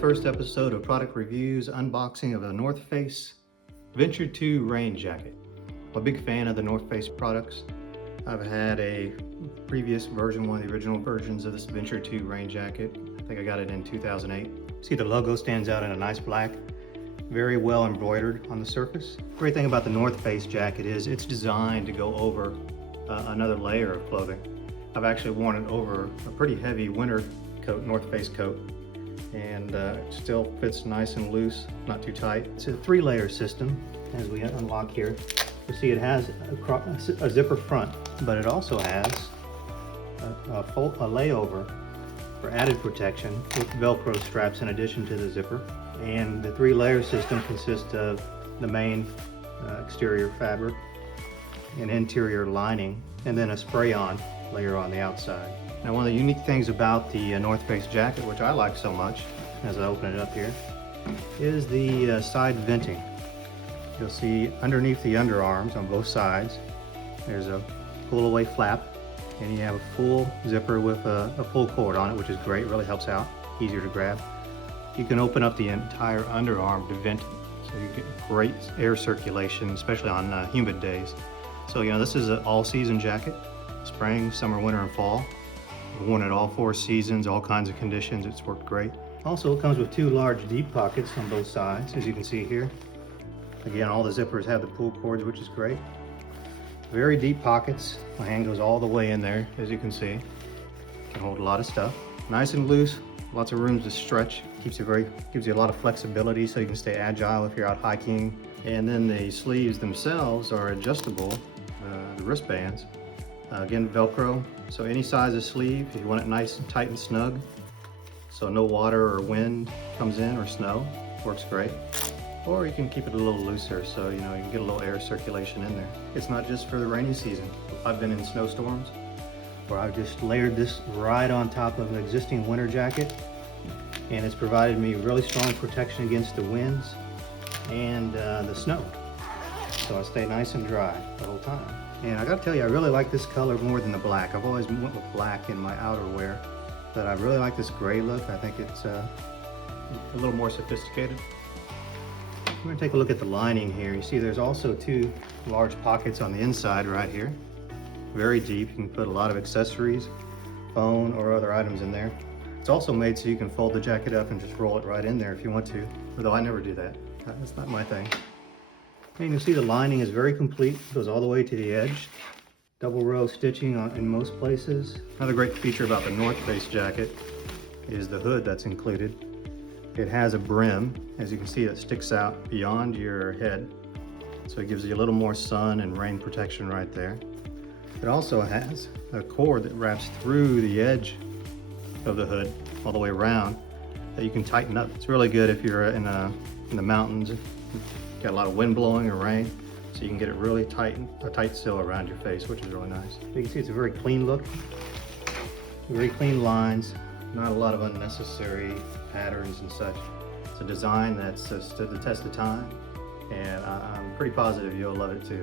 first episode of product reviews, unboxing of the North Face Venture 2 rain jacket. I'm a big fan of the North Face products. I've had a previous version, one of the original versions of this Venture 2 rain jacket. I think I got it in 2008. See, the logo stands out in a nice black, very well embroidered on the surface. Great thing about the North Face jacket is it's designed to go over another layer of clothing. I've actually worn it over a pretty heavy winter coat, North Face coat, and it still fits nice and loose, not too tight. It's a 3-layer system. As we unlock here, you see it has a zipper front, but it also has a layover for added protection with Velcro straps in addition to the zipper. And the 3-layer system consists of the main exterior fabric, an interior lining, and then a spray-on layer on the outside. Now, one of the unique things about the North Face jacket, which I like so much, as I open it up here, is the side venting. You'll see underneath the underarms on both sides, there's a pull-away flap, and you have a full zipper with a pull cord on it, which is great, really helps out, easier to grab. You can open up the entire underarm to vent, so you get great air circulation, especially on humid days. So, this is an all-season jacket, spring, summer, winter, and fall. I've worn it all 4 seasons, all kinds of conditions. It's worked great. Also, it comes with 2 large deep pockets on both sides, as you can see here. Again, all the zippers have the pull cords, which is great. Very deep pockets. My hand goes all the way in there, as you can see. Can hold a lot of stuff. Nice and loose, lots of room to stretch. Gives you a lot of flexibility, so you can stay agile if you're out hiking. And then the sleeves themselves are adjustable, the wristbands. Again, Velcro, so any size of sleeve, if you want it nice and tight and snug, so no water or wind comes in or snow, works great. Or you can keep it a little looser, so you can get a little air circulation in there. It's not just for the rainy season. I've been in snowstorms where I've just layered this right on top of an existing winter jacket, and it's provided me really strong protection against the winds and the snow. So I stay nice and dry the whole time. And I gotta tell you, I really like this color more than the black. I've always went with black in my outerwear, but I really like this gray look. I think it's a little more sophisticated. We're gonna take a look at the lining here. You see there's also 2 large pockets on the inside right here. Very deep, you can put a lot of accessories, phone or other items in there. It's also made so you can fold the jacket up and just roll it right in there if you want to, although I never do that. That's not my thing. And you'll see the lining is very complete, goes all the way to the edge. Double row stitching in most places. Another great feature about the North Face jacket is the hood that's included. It has a brim, as you can see, that sticks out beyond your head. So it gives you a little more sun and rain protection right there. It also has a cord that wraps through the edge of the hood all the way around that you can tighten up. It's really good if you're in the mountains. Got a lot of wind blowing or rain, so you can get it really tight, a tight seal around your face, which is really nice. You can see it's a very clean look, very clean lines, not a lot of unnecessary patterns and such. It's a design that's stood the test of time, and I'm pretty positive you'll love it too.